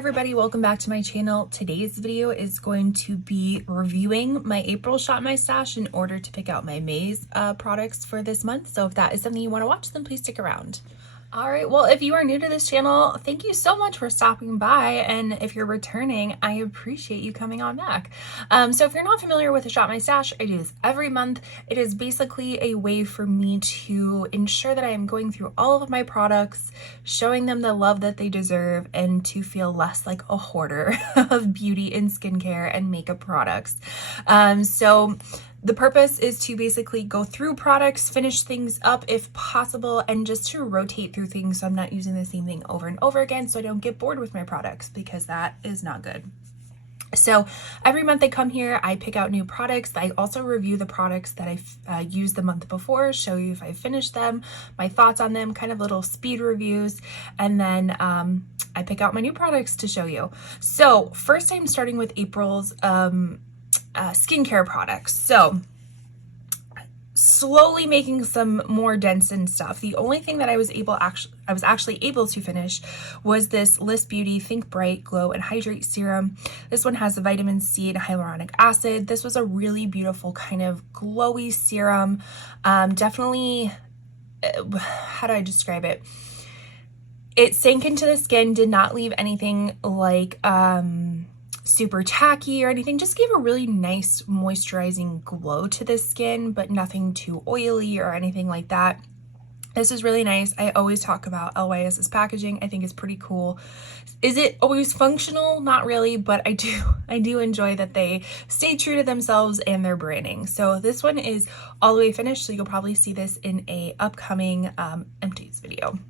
everybody, welcome back to my channel. Today's video is going to be reviewing my April Shop My Stash in order to pick out my May's products for this month. So if that is something you want to watch, then please stick around. All right, well, if you are new to this channel, thank you so much for stopping by. And if you're returning, I appreciate you coming on back. So if you're not familiar with the Shop My Stash, I do this every month. It is basically a way for me to ensure that I am going through all of my products, showing them the love that they deserve, and to feel less like a hoarder of beauty and skincare and makeup products. So the purpose is to basically go through products, finish things up if possible, and just to rotate through things so I'm not using the same thing over and over again so I don't get bored with my products, because that is not good. So every month I come here, I pick out new products. I also review the products that I've used the month before, show you if I finished them, my thoughts on them, kind of little speed reviews, and then I pick out my new products to show you. So first I'm starting with April's skincare products. So slowly making some more dents and stuff. The only thing that I was actually able to finish was this List Beauty Think Bright Glow and Hydrate Serum. This one has vitamin C and hyaluronic acid. This was a really beautiful kind of glowy serum. Definitely, how do I describe it? It sank into the skin, did not leave anything like super tacky or anything, just gave a really nice moisturizing glow to the skin, but nothing too oily or anything like that. This is really nice. I always talk about LYS's packaging. I think it's pretty cool. Is it always functional? Not really, but I do enjoy that they stay true to themselves and their branding. So this one is all the way finished, so you'll probably see this in a upcoming empties video.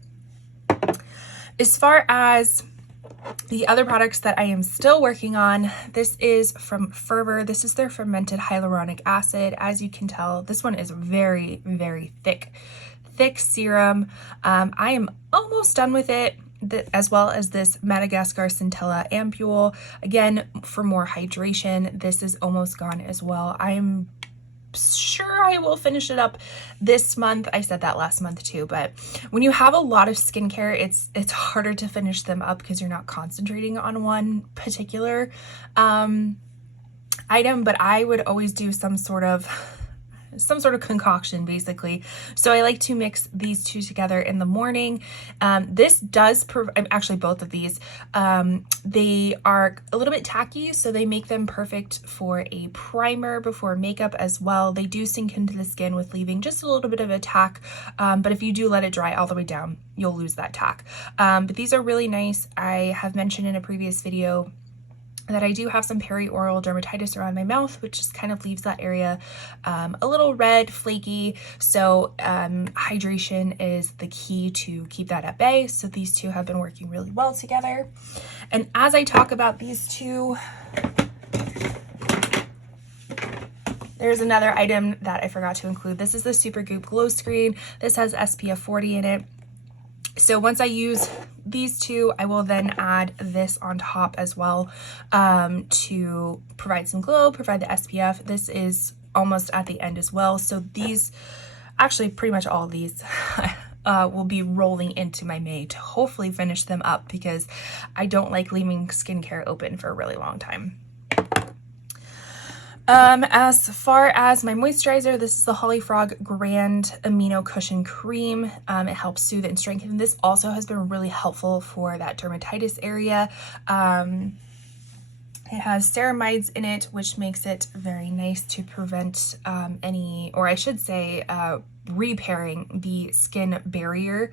As far as the other products that I am still working on, this is from Fervor. This is their fermented hyaluronic acid. As you can tell, this one is very, very thick serum. I am almost done with it, as well as this Madagascar Centella Ampule. Again, for more hydration. This is almost gone as well. I'm sure I will finish it up this month. I said that last month too, but when you have a lot of skincare, it's harder to finish them up because you're not concentrating on one particular item. But I would always do some sort of concoction, basically. So I like to mix these two together in the morning. This does actually both of these, they are a little bit tacky, so they make them perfect for a primer before makeup as well. They do sink into the skin with leaving just a little bit of a tack, but if you do let it dry all the way down, you'll lose that tack. But these are really nice. I have mentioned in a previous video that I do have some perioral dermatitis around my mouth, which just kind of leaves that area a little red, flaky. So hydration is the key to keep that at bay. So these two have been working really well together. And as I talk about these two, there's another item that I forgot to include. This is the Supergoop Glow Screen. This has SPF 40 in it. So once I use these two, I will then add this on top as well to provide some glow, provide the SPF. This is almost at the end as well. So these, actually pretty much all of these will be rolling into my May to hopefully finish them up, because I don't like leaving skincare open for a really long time. As far as my moisturizer, this is the Holly Frog Grand Amino Cushion Cream. It helps soothe and strengthen. This also has been really helpful for that dermatitis area. It has ceramides in it, which makes it very nice to prevent repairing the skin barrier.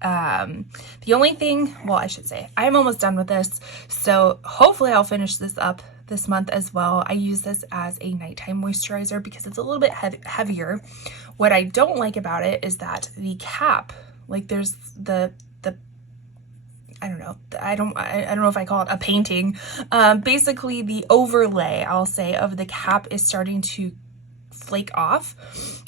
The only thing, well, I should say, I'm almost done with this, so hopefully I'll finish this up this month as well. I use this as a nighttime moisturizer because it's a little bit heavier. What I don't like about it is that the cap, like there's the I don't know if I call it a painting. Basically the overlay, I'll say, of the cap is starting to flake off.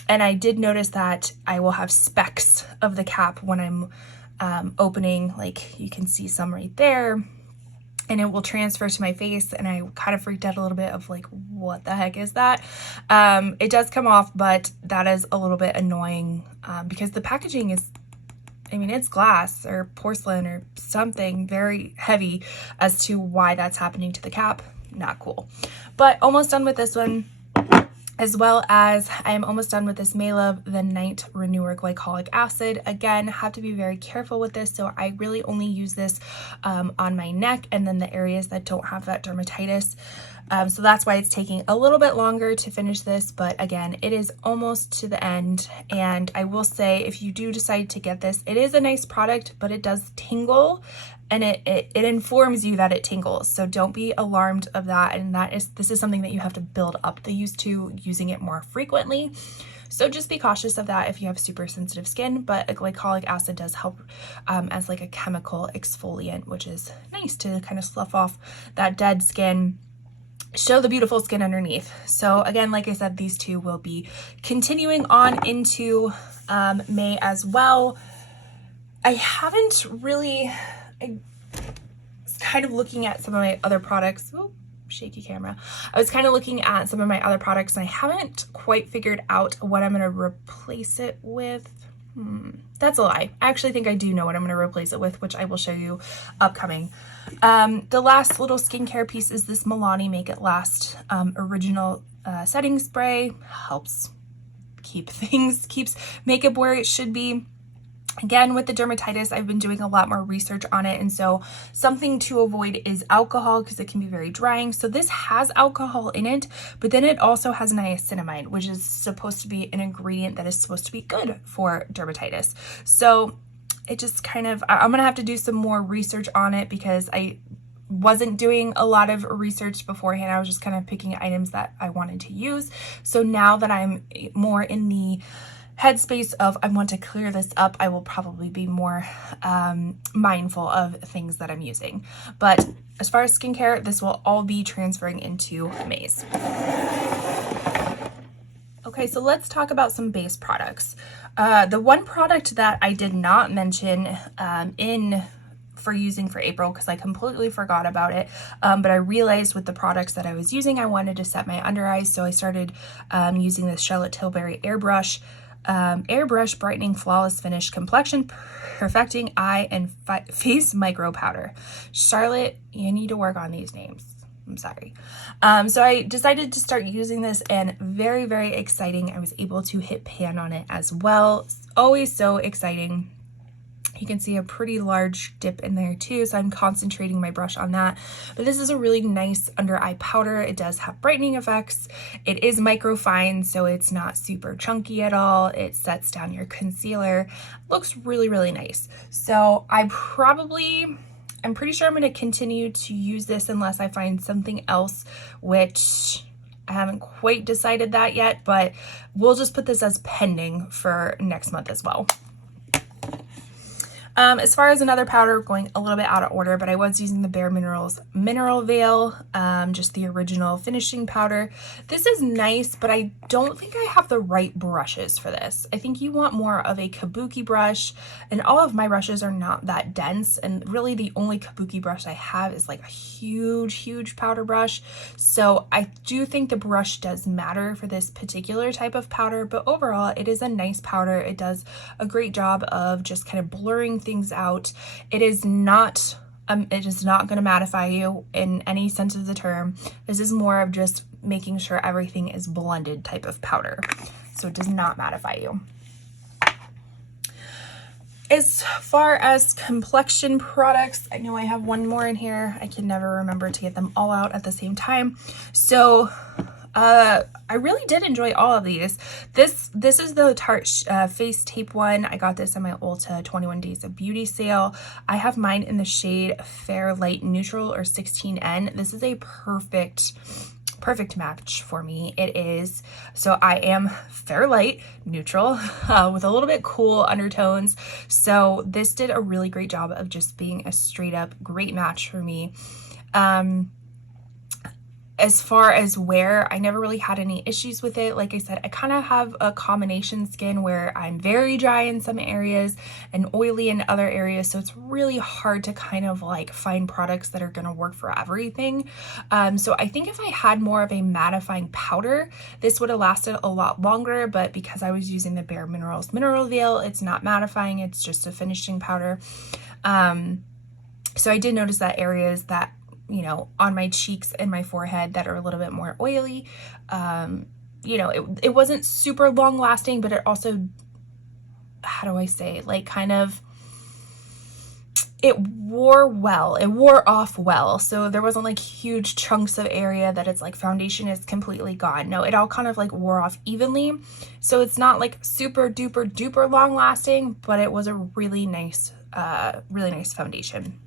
And I did notice that I will have specks of the cap when I'm opening, like you can see some right there, and it will transfer to my face, and I kind of freaked out a little bit of like, what the heck is that? It does come off, but that is a little bit annoying because the packaging is I mean, it's glass or porcelain or something very heavy as to why that's happening to the cap. Not cool. But almost done with this one, as well as I'm almost done with this Maylove the Night Renewer Glycolic Acid. Again, have to be very careful with this. So I really only use this on my neck and then the areas that don't have that dermatitis. So that's why it's taking a little bit longer to finish this, but again, it is almost to the end. And I will say, if you do decide to get this, it is a nice product, but it does tingle, and it informs you that it tingles. So don't be alarmed of that. And this is something that you have to build up the use to using it more frequently. So just be cautious of that if you have super sensitive skin, but a glycolic acid does help as like a chemical exfoliant, which is nice to kind of slough off that dead skin, show the beautiful skin underneath. So again, like I said, these two will be continuing on into May as well. I haven't really, I was kind of looking at some of my other products. Ooh, shaky camera. I was kind of looking at some of my other products and I haven't quite figured out what I'm going to replace it with. That's a lie. I actually think I do know what I'm going to replace it with, which I will show you upcoming. The last little skincare piece is this Milani Make It Last original setting spray. Helps keeps makeup where it should be. Again, with the dermatitis, I've been doing a lot more research on it, and so something to avoid is alcohol because it can be very drying. So this has alcohol in it, but then it also has niacinamide, which is supposed to be an ingredient that is supposed to be good for dermatitis. So it just kind of, I'm gonna have to do some more research on it because I wasn't doing a lot of research beforehand. I was just kind of picking items that I wanted to use. So now that I'm more in the headspace of I want to clear this up, I will probably be more mindful of things that I'm using. But as far as skincare, this will all be transferring into May's. Okay, so let's talk about some base products. The one product that I did not mention for using for April, because I completely forgot about it, but I realized with the products that I was using, I wanted to set my under eyes, so I started using this Charlotte Tilbury Airbrush Brightening Flawless Finish Complexion Perfecting Eye and Face Micro Powder. Charlotte, you need to work on these names. I'm sorry. So I decided to start using this, and very, very exciting. I was able to hit pan on it as well. It's always so exciting. You can see a pretty large dip in there too, so I'm concentrating my brush on that. But this is a really nice under eye powder. It does have brightening effects. It is micro fine, so it's not super chunky at all. It sets down your concealer. Looks really, really nice. So I'm pretty sure I'm going to continue to use this unless I find something else, which I haven't quite decided that yet, but we'll just put this as pending for next month as well. As far as another powder, going a little bit out of order, but I was using the Bare Minerals Mineral Veil, just the original finishing powder. This is nice, but I don't think I have the right brushes for this. I think you want more of a kabuki brush, and all of my brushes are not that dense, and really the only kabuki brush I have is like a huge powder brush. So I do think the brush does matter for this particular type of powder, but overall it is a nice powder. It does a great job of just kind of blurring things out. It is not going to mattify you in any sense of the term. This is more of just making sure everything is blended type of powder, so it does not mattify you. As far as complexion products, I know I have one more in here. I can never remember to get them all out at the same time. So I really did enjoy all of these. This is the Tarte Face Tape one. I got this in my Ulta 21 Days of Beauty sale. I have mine in the shade Fair Light Neutral or 16N. This is a perfect match for me. It is. So I am fair light neutral with a little bit cool undertones. So this did a really great job of just being a straight up great match for me. as far as wear, I never really had any issues with it. Like I said, I kind of have a combination skin where I'm very dry in some areas and oily in other areas. So it's really hard to kind of like find products that are going to work for everything. So I think if I had more of a mattifying powder, this would have lasted a lot longer, but because I was using the Bare Minerals Mineral Veil, it's not mattifying, it's just a finishing powder. So I did notice that areas that, you know, on my cheeks and my forehead that are a little bit more oily, you know, it wasn't super long lasting, but it also, how do I say, like kind of, it wore well, it wore off well. So there wasn't like huge chunks of area that it's like foundation is completely gone. No, it all kind of like wore off evenly. So it's not like super duper duper long lasting, but it was a really nice foundation.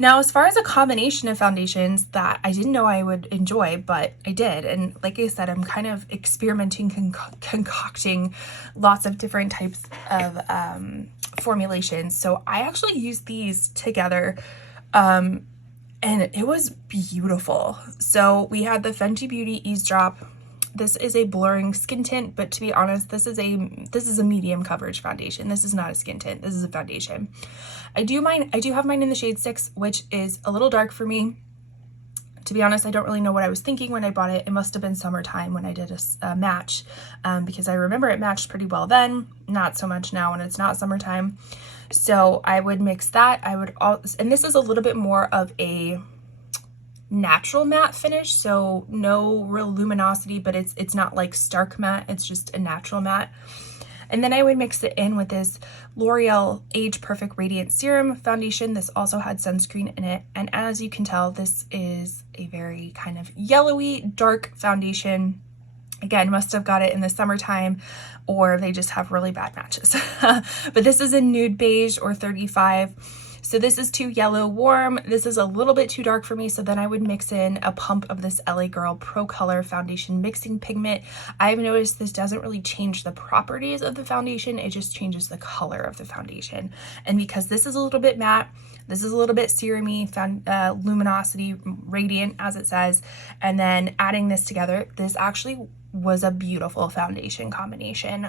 Now, as far as a combination of foundations that I didn't know I would enjoy, but I did. And like I said, I'm kind of experimenting, concocting lots of different types of formulations. So I actually used these together and it was beautiful. So we had the Fenty Beauty Eavesdrop. This is a blurring skin tint, but to be honest, this is a medium coverage foundation. This is not a skin tint. This is a foundation. I do have mine in the shade 6, which is a little dark for me. To be honest, I don't really know what I was thinking when I bought it. It must have been summertime when I did a match, because I remember it matched pretty well then, not so much now when it's not summertime. So I would mix that. And this is a little bit more of a natural matte finish, so no real luminosity, but it's not like stark matte, it's just a natural matte. And then I would mix it in with this L'Oreal Age Perfect Radiant Serum Foundation. This also had sunscreen in it, and as you can tell, this is a very kind of yellowy dark foundation. Again, must have got it in the summertime, or they just have really bad matches. But this is a nude beige or 35. So this is too yellow warm. This is a little bit too dark for me. So then I would mix in a pump of this LA Girl Pro Color Foundation Mixing Pigment. I've noticed this doesn't really change the properties of the foundation. It just changes the color of the foundation. And because this is a little bit matte, this is a little bit serumy, luminosity, radiant as it says. And then adding this together, this actually was a beautiful foundation combination.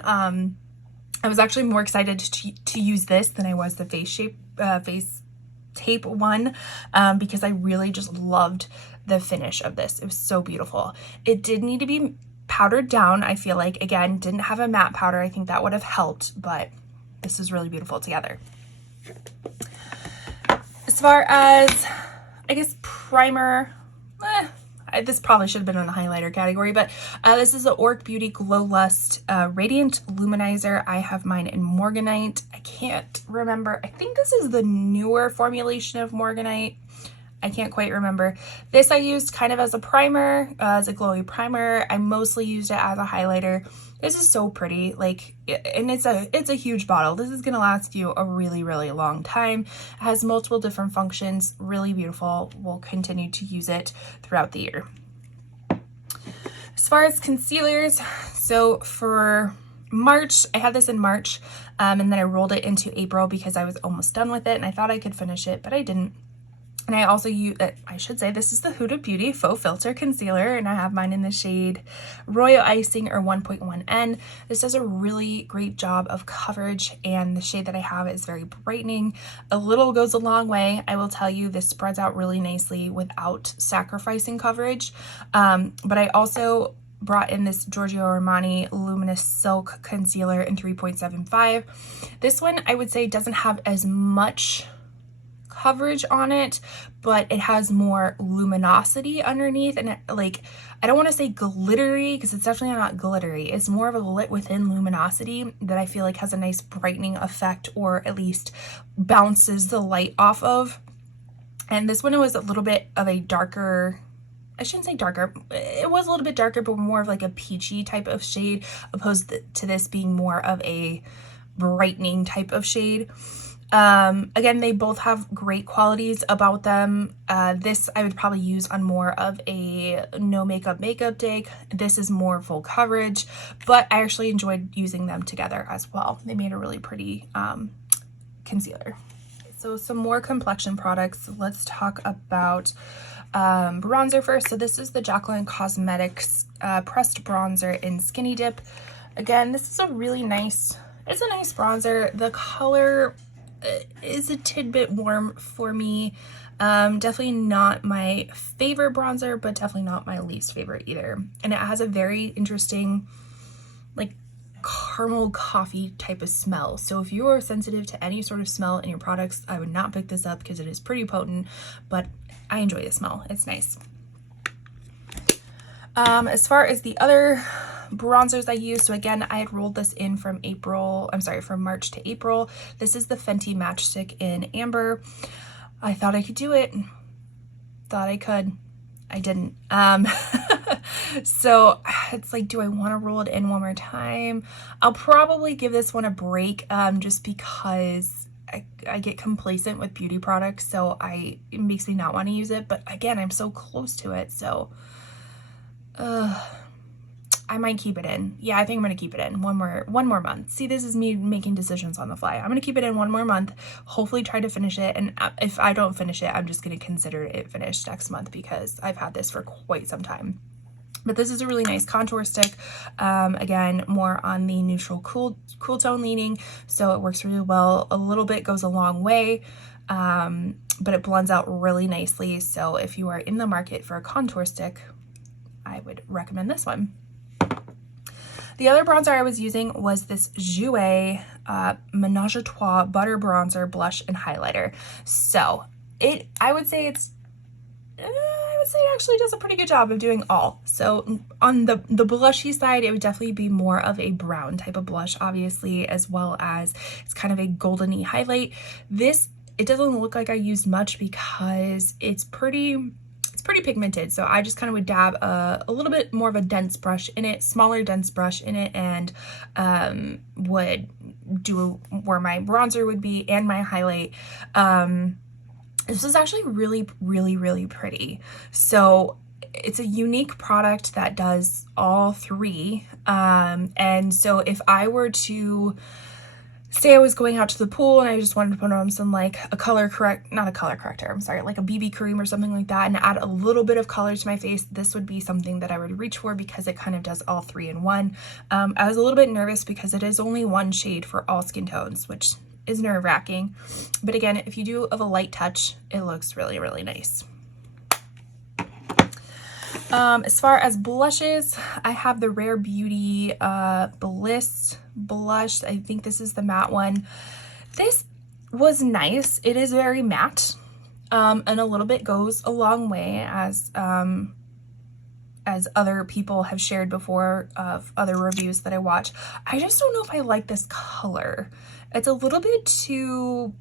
I was actually more excited to use this than I was the face tape one, because I really just loved the finish of this. It was so beautiful. It did need to be powdered down. I feel like, again, didn't have a matte powder. I think that would have helped, but this is really beautiful together. As far as, I guess, primer, this probably should have been in the highlighter category, but this is the Orc Beauty Glow Lust Radiant Luminizer. I have mine in Morganite. I can't remember. I think this is the newer formulation of Morganite. I can't quite remember. This I used kind of as a primer, as a glowy primer. I mostly used it as a highlighter. This is so pretty, like, and it's a huge bottle. This is gonna last you a really, really long time. It has multiple different functions, really beautiful. We'll continue to use it throughout the year. As far as concealers, so for March, I had this in March, and then I rolled it into April because I was almost done with it and I thought I could finish it, but I didn't. And I also use, I should say, this is the Huda Beauty Faux Filter Concealer, and I have mine in the shade Royal Icing or 1.1N. This does a really great job of coverage, and the shade that I have is very brightening. A little goes a long way. I will tell you, this spreads out really nicely without sacrificing coverage. But I also brought in this Giorgio Armani Luminous Silk Concealer in 3.75. This one, I would say, doesn't have as much coverage on it, but it has more luminosity underneath, and like, I don't want to say glittery because it's definitely not glittery. It's more of a lit within luminosity that I feel like has a nice brightening effect, or at least bounces the light off of. And this one, it was a little bit of a darker, I shouldn't say darker, it was a little bit darker, but more of like a peachy type of shade, opposed to this being more of a brightening type of shade. Again, they both have great qualities about them. This I would probably use on more of a no makeup day. This is more full coverage, but I actually enjoyed using them together as well. They made a really pretty concealer. So some more complexion products. Let's talk about bronzer first. So this is the Jaclyn Cosmetics pressed bronzer in Skinny Dip. Again, this is a really nice, it's a nice bronzer. The color is a tidbit warm for me. Definitely not my favorite bronzer, but definitely not my least favorite either. And it has a very interesting, like, caramel coffee type of smell. So if you are sensitive to any sort of smell in your products, I would not pick this up because it is pretty potent, but I enjoy the smell. It's nice. As far as the other bronzers I use, so again, I had rolled this in from March to April. This is the Fenty Matchstick in Amber. I thought I could do it. Thought I could. I didn't. So it's like, do I want to roll it in one more time? I'll probably give this one a break, just because I get complacent with beauty products, so it makes me not want to use it. But again, I'm so close to it, so I might keep it in. Yeah, I think I'm gonna keep it in one more month. See, this is me making decisions on the fly. I'm gonna keep it in one more month, hopefully try to finish it, and if I don't finish it, I'm just gonna consider it finished next month because I've had this for quite some time. But this is a really nice contour stick. Again, more on the neutral cool tone leaning, so it works really well. A little bit goes a long way, but it blends out really nicely. So if you are in the market for a contour stick, I would recommend this one. The other bronzer I was using was this Jouer Menage a Trois Butter Bronzer Blush and Highlighter. So I would say it actually does a pretty good job of doing all. So on the blushy side, it would definitely be more of a brown type of blush, obviously, as well as it's kind of a goldeny highlight. It doesn't look like I used much because it's pretty pigmented, so I just kind of would dab a little bit more of a dense brush in it, smaller dense brush in it, and would do where my bronzer would be and my highlight. This is actually really, really, really pretty. So it's a unique product that does all three, and so if I were to say I was going out to the pool and I just wanted to put on some like like a BB cream or something like that and add a little bit of color to my face, this would be something that I would reach for because it kind of does all three in one. I was a little bit nervous because it is only one shade for all skin tones, which is nerve-wracking. But again, if you do of a light touch, it looks really, really nice. As far as blushes, I have the Rare Beauty Bliss blush. I think this is the matte one. This was nice. It is very matte, and a little bit goes a long way, as other people have shared before of other reviews that I watch. I just don't know if I like this color. It's a little bit too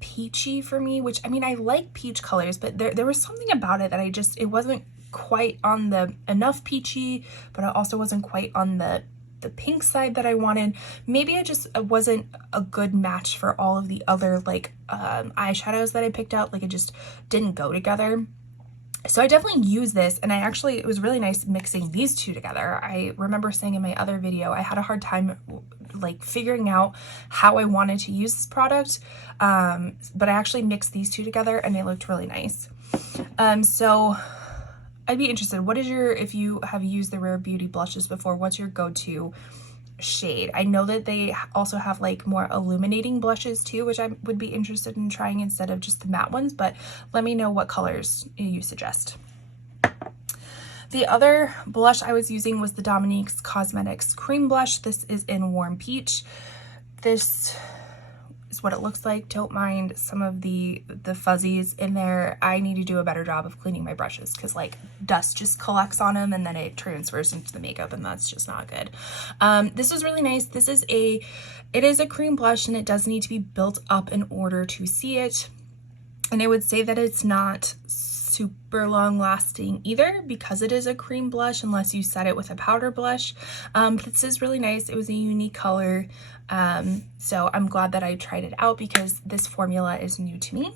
peachy for me, which, I mean, I like peach colors, but there was something about it that it wasn't quite on the enough peachy, but I also wasn't quite on the pink side that I wanted. Maybe it wasn't a good match for all of the other like eyeshadows that I picked out. Like, it just didn't go together. So I definitely use this, and it was really nice mixing these two together. I remember saying in my other video, I had a hard time like figuring out how I wanted to use this product, but I actually mixed these two together and they looked really nice. So I'd be interested, if you have used the Rare Beauty blushes before, what's your go-to shade? I know that they also have like more illuminating blushes too, which I would be interested in trying instead of just the matte ones, but let me know what colors you suggest. The other blush I was using was the Dominique's Cosmetics Cream Blush. This is in Warm Peach. This is what it looks like. Don't mind some of the fuzzies in there. I need to do a better job of cleaning my brushes because like dust just collects on them and then it transfers into the makeup, and that's just not good. This was really nice. It is a cream blush, and it does need to be built up in order to see it. And I would say that it's not super long lasting either because it is a cream blush unless you set it with a powder blush. But this is really nice. It was a unique color. So I'm glad that I tried it out because this formula is new to me.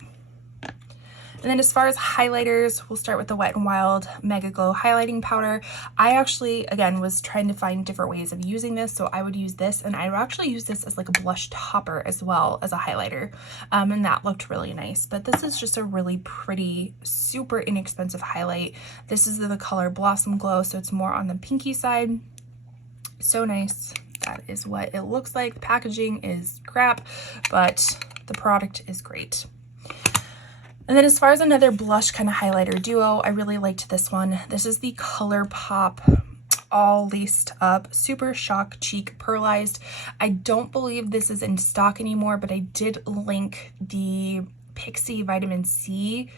And then as far as highlighters, we'll start with the Wet n Wild Mega Glow Highlighting Powder. I actually, again, was trying to find different ways of using this. So I would use this, and I would actually use this as like a blush topper as well as a highlighter. And that looked really nice. But this is just a really pretty, super inexpensive highlight. This is the color Blossom Glow, so it's more on the pinky side. So nice. That is what it looks like. The packaging is crap, but the product is great. And then as far as another blush kind of highlighter duo, I really liked this one. This is the ColourPop All Laced Up Super Shock Cheek Pearlized. I don't believe this is in stock anymore, but I did link the Pixie Vitamin C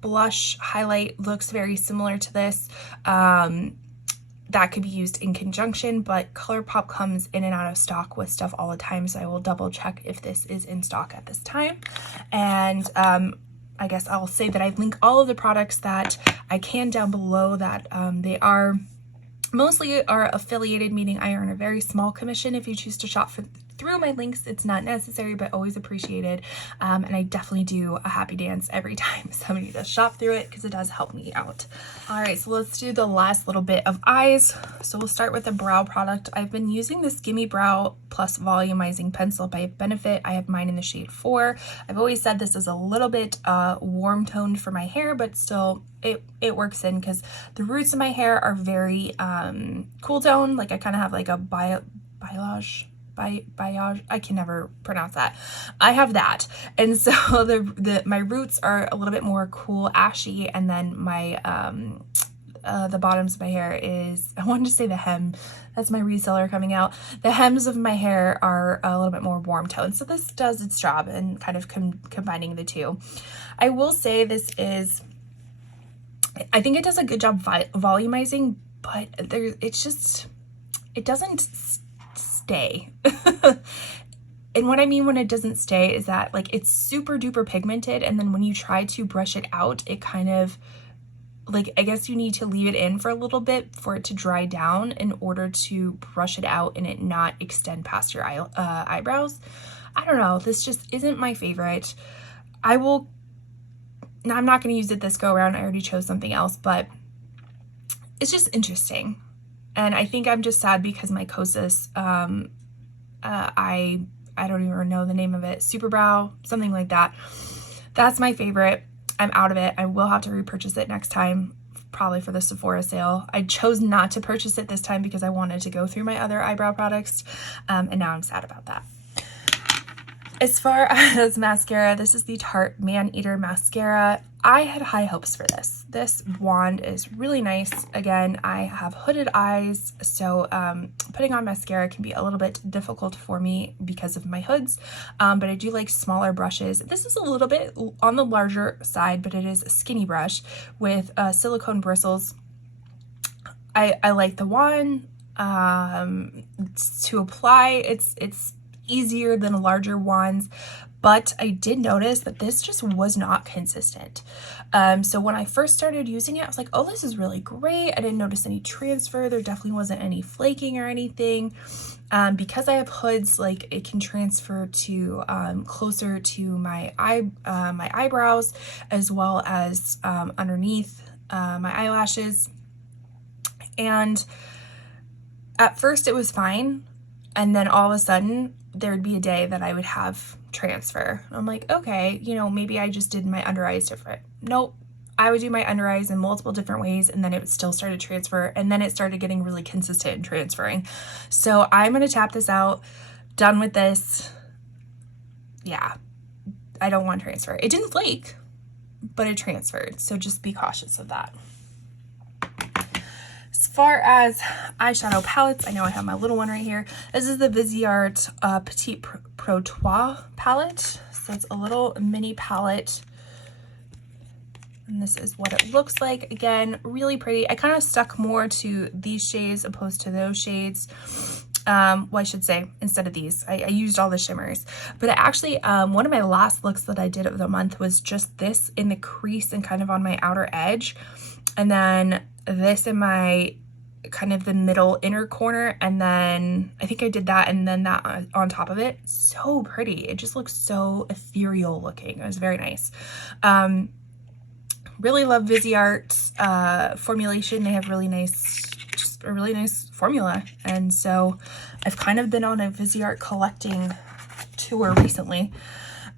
blush highlight. Looks very similar to this. That could be used in conjunction, but ColourPop comes in and out of stock with stuff all the time, so I will double check if this is in stock at this time. And I guess I'll say that I link all of the products that I can down below, that they are mostly are affiliated, meaning I earn a very small commission if you choose to shop through my links. It's not necessary, but always appreciated. And I definitely do a happy dance every time somebody does shop through it, because it does help me out. All right, so let's do the last little bit of eyes. So we'll start with the brow product. I've been using this Gimme Brow Plus Volumizing Pencil by Benefit. I have mine in the shade 4. I've always said this is a little bit warm toned for my hair, but still it works in, because the roots of my hair are very cool tone. Like I kind of have like a balayage, I can never pronounce that. I have that, and so my roots are a little bit more cool ashy, and then my the bottoms of my hair is, I wanted to say the hem, that's my reseller coming out. The hems of my hair are a little bit more warm tone, so this does its job in kind of combining the two. I will say this is, I think it does a good job volumizing, but it doesn't stay. And what I mean when it doesn't stay is that like it's super duper pigmented, and then when you try to brush it out, it kind of like, I guess you need to leave it in for a little bit for it to dry down in order to brush it out and it not extend past your eyebrows. I don't know, this just isn't my favorite. I'm not going to use it this go around. I already chose something else, but it's just interesting. And I think I'm just sad because my Kosas, I don't even know the name of it, Super Brow, something like that. That's my favorite. I'm out of it. I will have to repurchase it next time, probably for the Sephora sale. I chose not to purchase it this time because I wanted to go through my other eyebrow products, and now I'm sad about that. As far as mascara, this is the Tarte Man Eater Mascara. I had high hopes for this. This wand is really nice. Again, I have hooded eyes, so putting on mascara can be a little bit difficult for me because of my hoods, but I do like smaller brushes. This is a little bit on the larger side, but it is a skinny brush with silicone bristles. I like the wand. To apply, it's easier than larger wands, but I did notice that this just was not consistent. So when I first started using it, I was like, oh, this is really great. I didn't notice any transfer. There definitely wasn't any flaking or anything. Because I have hoods, like it can transfer to closer to my eyebrows, as well as underneath my eyelashes. And at first it was fine, and then all of a sudden there would be a day that I would have transfer. I'm like, okay, maybe I just did my under eyes different. Nope. I would do my under eyes in multiple different ways, and then it would still start to transfer, and then it started getting really consistent and transferring. So I'm going to tap this out. Done with this. Yeah, I don't want transfer. It didn't flake, but it transferred. So just be cautious of that. As far as eyeshadow palettes, I know I have my little one right here. This is the Viseart Petite Pro Trois palette. So it's a little mini palette. And this is what it looks like. Again, really pretty. I kind of stuck more to these shades opposed to those shades. Well, I should say, instead of these, I used all the shimmers. But actually, one of my last looks that I did of the month was just this in the crease and kind of on my outer edge. And then this in my kind of the middle inner corner, and then I think I did that, and then that on top of it. So pretty. It just looks so ethereal looking. It was very nice. Really love Viseart's formulation. They have really nice, just a really nice formula. And so I've kind of been on a Viseart collecting tour recently.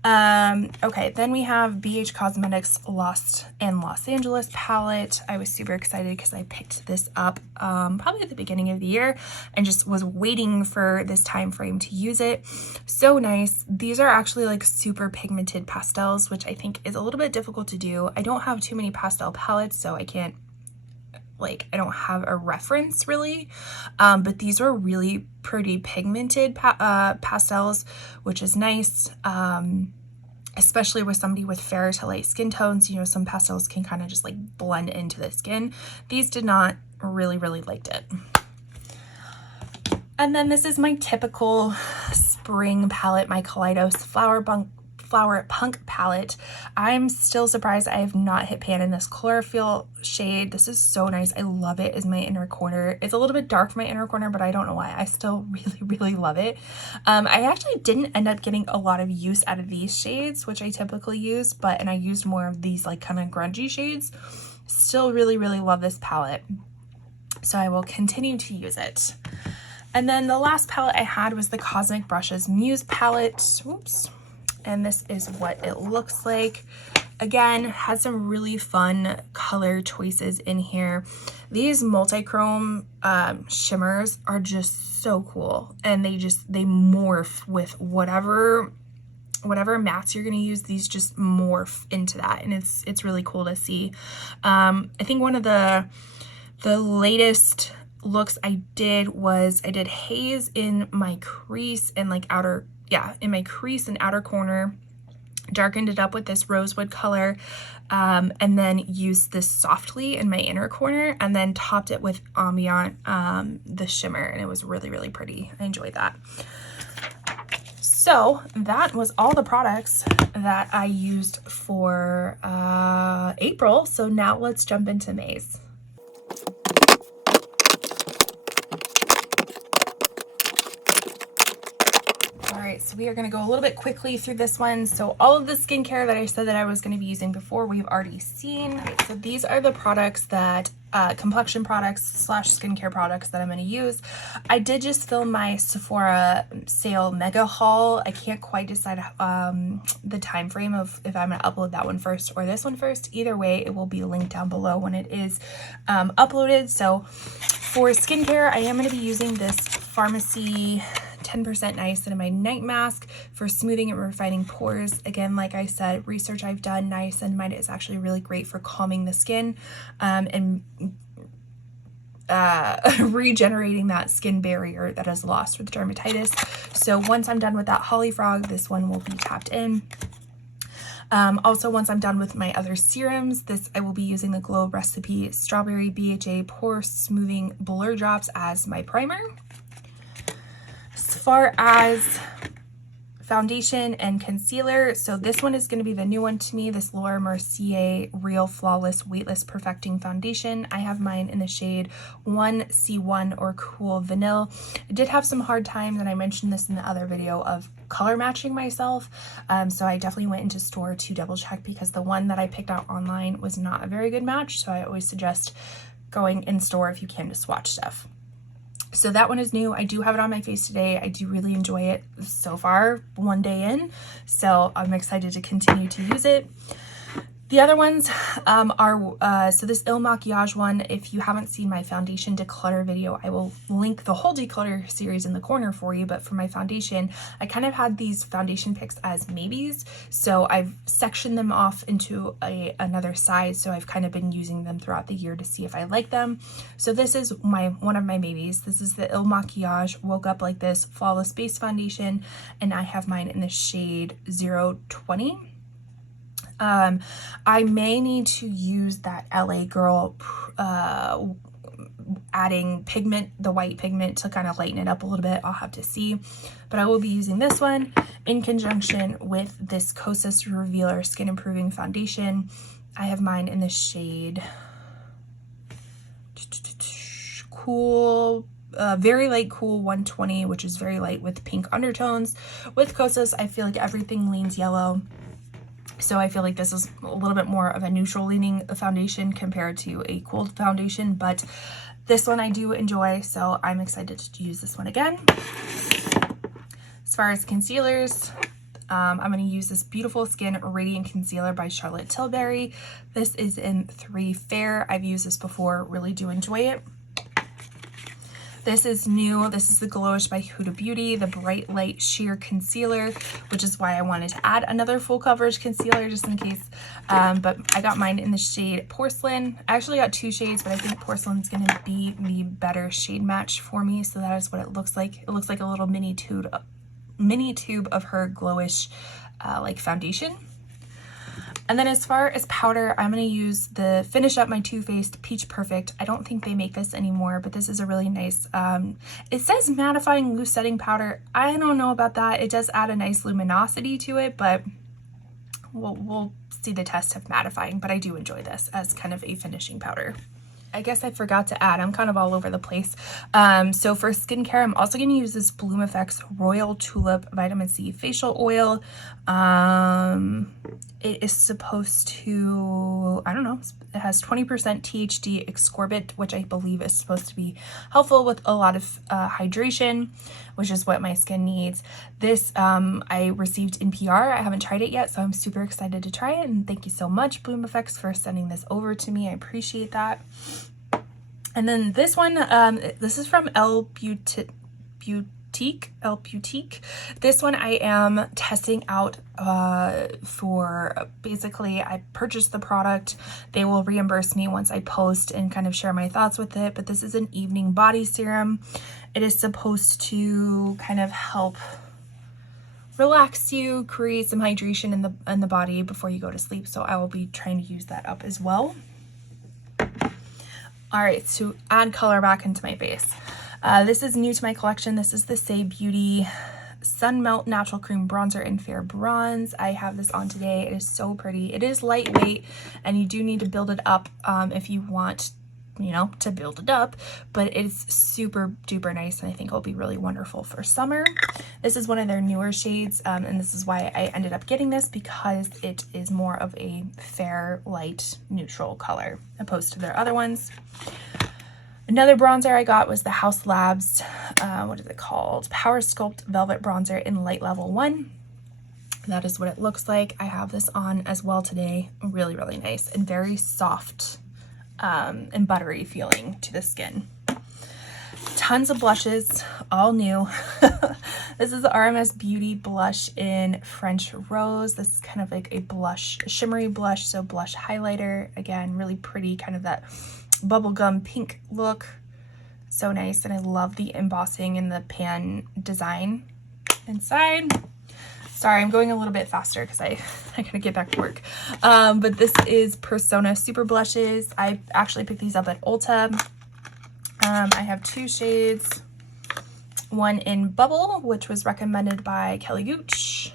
Okay, then we have BH Cosmetics Lost in Los Angeles palette. I was super excited because I picked this up probably at the beginning of the year and just was waiting for this time frame to use it. So nice. These are actually like super pigmented pastels, which I think is a little bit difficult to do. I don't have too many pastel palettes, so I can't, like, I don't have a reference really, but these are really pretty pigmented pastels, which is nice, especially with somebody with fair to light skin tones. You know, some pastels can kind of just like blend into the skin. These did not. Really liked it. And then this is my typical spring palette, my Kaleidos Flower Punk palette. I'm still surprised I have not hit pan in this chlorophyll shade. This is so nice. I love it as my inner corner. It's a little bit dark for my inner corner, but I don't know why. I still really love it. I actually didn't end up getting a lot of use out of these shades, which I typically use, and I used more of these like kind of grungy shades. Still really love this palette. So I will continue to use it. And then the last palette I had was the Cosmic Brushes Muse palette. Oops. And this is what it looks like. Again, has some really fun color choices in here. These multi-chrome shimmers are just so cool, and they morph with whatever mattes you're going to use. These just morph into that, and it's really cool to see. I think one of the latest looks I did was I did haze in my crease and like in my crease and outer corner, darkened it up with this rosewood color, and then used this softly in my inner corner, and then topped it with Ambient, the shimmer, and it was really pretty. I enjoyed that. So that was all the products that I used for April. So now let's jump into May's. Alright, so we are going to go a little bit quickly through this one. So all of the skincare that I said that I was going to be using before, we've already seen. So these are the products that, complexion products / skincare products that I'm going to use. I did just film my Sephora sale mega haul. I can't quite decide the time frame of if I'm going to upload that one first or this one first. Either way, it will be linked down below when it is uploaded. So for skincare, I am going to be using this Pharmacy 10% Niacinamide Night Mask for smoothing and refining pores. Again, like I said, research I've done, niacinamide is actually really great for calming the skin and regenerating that skin barrier that is lost with dermatitis. So once I'm done with that Holly Frog, this one will be tapped in. Also, once I'm done with my other serums, I will be using the Glow Recipe Strawberry BHA Pore Smoothing Blur Drops as my primer. As far as foundation and concealer, so this one is going to be the new one to me, this Laura Mercier Real Flawless Weightless Perfecting Foundation. I have mine in the shade 1C1 or Cool Vanilla. I did have some hard times, and I mentioned this in the other video, of color matching myself, so I definitely went into store to double check, because the one that I picked out online was not a very good match. So I always suggest going in store if you can to swatch stuff. So that one is new. I do have it on my face today. I do really enjoy it so far, one day in. So I'm excited to continue to use it. The other ones are, so this Il Makiage one, if you haven't seen my foundation declutter video, I will link the whole declutter series in the corner for you. But for my foundation, I kind of had these foundation picks as maybes. So I've sectioned them off into another size. So I've kind of been using them throughout the year to see if I like them. So this is one of my maybes. This is the Il Makiage Woke Up Like This Flawless Base Foundation. And I have mine in the shade 020. I may need to use that LA Girl adding pigment, the white pigment, to kind of lighten it up a little bit. I'll have to see, but I will be using this one in conjunction with this Kosas Revealer Skin Improving Foundation. I have mine in the shade Cool, very light Cool 120, which is very light with pink undertones. With Kosas, I feel like everything leans yellow. So I feel like this is a little bit more of a neutral leaning foundation compared to a cool foundation, but this one I do enjoy, so I'm excited to use this one again. As far as concealers, I'm going to use this Beautiful Skin Radiant Concealer by Charlotte Tilbury. This is in 3 Fair. I've used this before, really do enjoy it. This is new. This is the Glowish by Huda Beauty, the Bright Light Sheer Concealer, which is why I wanted to add another full coverage concealer just in case. But I got mine in the shade Porcelain. I actually got 2 shades, but I think Porcelain's going to be the better shade match for me. So that is what it looks like. It looks like a little mini tube of her Glowish like foundation. And then as far as powder, I'm going to finish up my Too Faced Peach Perfect. I don't think they make this anymore, but this is a really nice, it says mattifying loose setting powder. I don't know about that. It does add a nice luminosity to it, but we'll see the test of mattifying, but I do enjoy this as kind of a finishing powder. I guess I forgot to add, I'm kind of all over the place. So for skincare, I'm also going to use this Bloom Effects Royal Tulip Vitamin C Facial Oil. It is supposed to, I don't know, it has 20% THD ascorbate, which I believe is supposed to be helpful with a lot of hydration, which is what my skin needs. This I received in PR. I haven't tried it yet, so I'm super excited to try it. And thank you so much, Bloom Effects, for sending this over to me. I appreciate that. And then this one, this is from Elle Boutique. This one I am testing out for, basically I purchased the product. They will reimburse me once I post and kind of share my thoughts with it. But this is an evening body serum. It is supposed to kind of help relax you, create some hydration in the body before you go to sleep. So I will be trying to use that up as well. All right, to add color back into my face. This is new to my collection. This is the Say Beauty Sun Melt Natural Cream Bronzer in Fair Bronze. I have this on today. It is so pretty. It is lightweight, and you do need to build it up if you want, you know, to build it up, but it's super duper nice, and I think it'll be really wonderful for summer. This is one of their newer shades, and this is why I ended up getting this, because it is more of a fair, light, neutral color opposed to their other ones. Another bronzer I got was the Haus Labs, what is it called? Power Sculpt Velvet Bronzer in Light Level 1. That is what it looks like. I have this on as well today. Really, really nice and very soft and buttery feeling to the skin. Tons of blushes, all new. This is the RMS Beauty blush in French Rose. This is kind of like a blush, a shimmery blush, so blush highlighter. Again, really pretty, kind of that bubblegum pink look. So nice, and I love the embossing and the pan design inside. Sorry, I'm going a little bit faster because I gotta get back to work. But this is Persona Super Blushes. I actually picked these up at Ulta. I have 2 shades. One in Bubble, which was recommended by Kelly Gooch.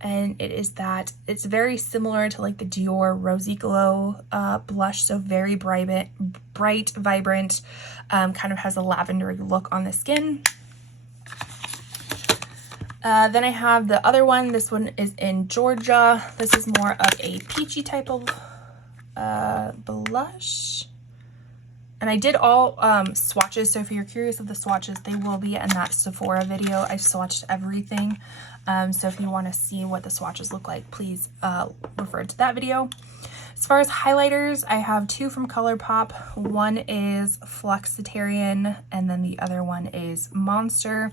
And it is that, it's very similar to like the Dior Rosy Glow blush. So very bright, vibrant, kind of has a lavendery look on the skin. Then I have the other one. This one is in Georgia. This is more of a peachy type of blush. And I did all swatches, so if you're curious of the swatches, they will be in that Sephora video. I swatched everything. So if you want to see what the swatches look like, please refer to that video. As far as highlighters, I have 2 from ColourPop. One is Flexitarian, and then the other one is Monster.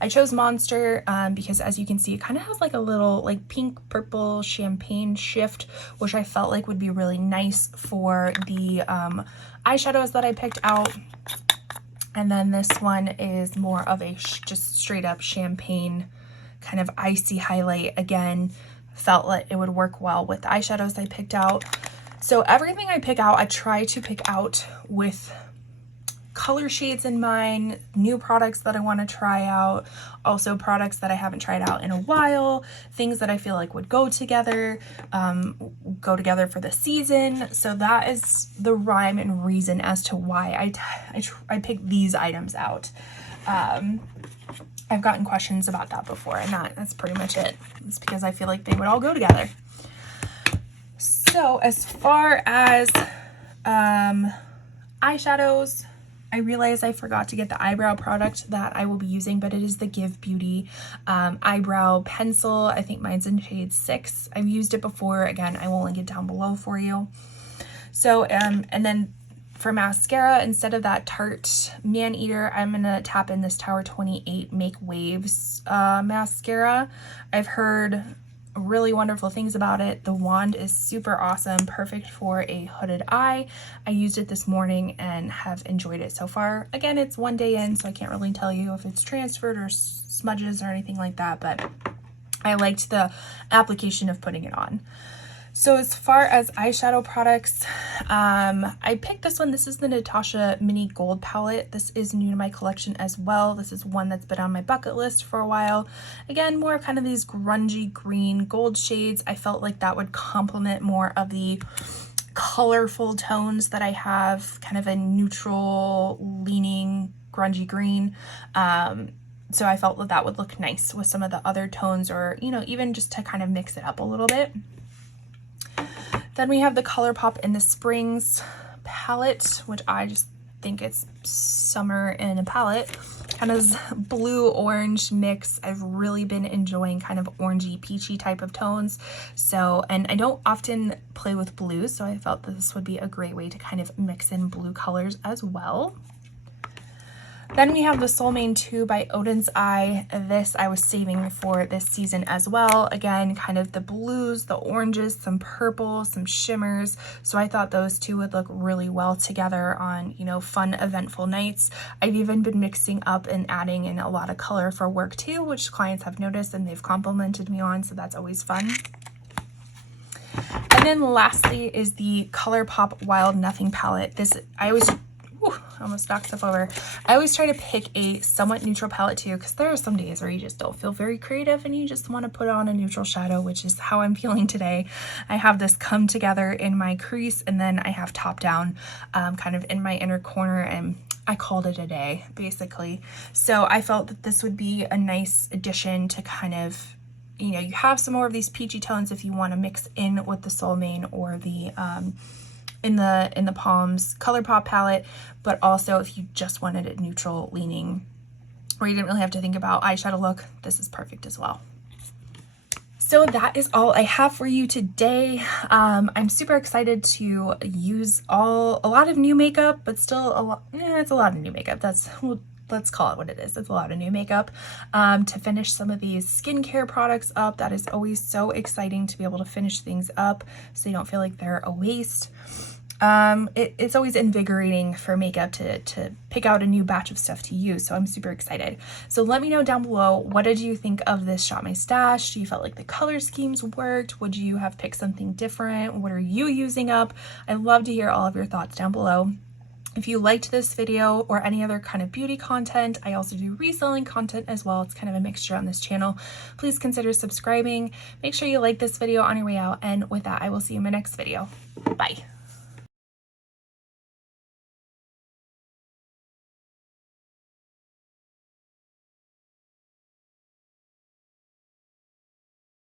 I chose Monster because, as you can see, it kind of has like a little like pink, purple, champagne shift, which I felt like would be really nice for the eyeshadows that I picked out. And then this one is more of a just straight up champagne kind of icy highlight. Again, felt like it would work well with the eyeshadows I picked out. So everything I pick out, I try to pick out with color shades in mind, new products that I want to try out, also products that I haven't tried out in a while, things that I feel like would go together for the season. So that is the rhyme and reason as to why I picked these items out. I've gotten questions about that before, and that's pretty much it. It's because I feel like they would all go together. So as far as eyeshadows, I realized I forgot to get the eyebrow product that I will be using, but it is the Give Beauty eyebrow pencil. I think mine's in shade 6. I've used it before. Again, I will link it down below for you. So, and then for mascara, instead of that Tarte Man Eater, I'm going to tap in this Tower 28 Make Waves mascara. I've heard really wonderful things about it. The wand is super awesome, perfect for a hooded eye. I used it this morning and have enjoyed it so far. Again, it's one day in, so I can't really tell you if it's transferred or smudges or anything like that, but I liked the application of putting it on. So as far as eyeshadow products, I picked this one. This is the Natasha Mini Gold Palette. This is new to my collection as well. This is one that's been on my bucket list for a while. Again, more kind of these grungy green gold shades. I felt like that would complement more of the colorful tones that I have, kind of a neutral leaning grungy green. So I felt that that would look nice with some of the other tones, or, you know, even just to kind of mix it up a little bit. Then we have the ColourPop in the Springs palette, which I just think it's summer in a palette. Kind of blue-orange mix. I've really been enjoying kind of orangey, peachy type of tones. So, and I don't often play with blues, so I felt that this would be a great way to kind of mix in blue colors as well. Then we have the Soul Mane 2 by Odin's Eye. This I was saving for this season as well. Again, kind of the blues, the oranges, some purple, some shimmers. So I thought those two would look really well together on, you know, fun, eventful nights. I've even been mixing up and adding in a lot of color for work too, which clients have noticed and they've complimented me on, so that's always fun. And then lastly is the ColourPop Wild Nothing palette. This, I almost knocked stuff over. I always try to pick a somewhat neutral palette too, because there are some days where you just don't feel very creative and you just want to put on a neutral shadow, which is how I'm feeling today. I have this come together in my crease, and then I have top down kind of in my inner corner, and I called it a day basically. So I felt that this would be a nice addition to kind of, you know, you have some more of these peachy tones if you want to mix in with the Soul Mane or the in the Palms ColourPop palette, but also if you just wanted a neutral leaning or you didn't really have to think about eyeshadow look, this is perfect as well. So that is all I have for you today. I'm super excited to use a lot of new makeup, but still it's a lot of new makeup. Let's call it what it is. It's a lot of new makeup to finish some of these skincare products up. That is always so exciting to be able to finish things up so you don't feel like they're a waste. It's always invigorating for makeup to pick out a new batch of stuff to use, so I'm super excited. So let me know down below, what did you think of this Shop My Stash? Do you felt like the color schemes worked? Would you have picked something different? What are you using up? I'd love to hear all of your thoughts down below. If you liked this video or any other kind of beauty content, I also do reselling content as well. It's kind of a mixture on this channel. Please consider subscribing. Make sure you like this video on your way out. And with that, I will see you in my next video. Bye.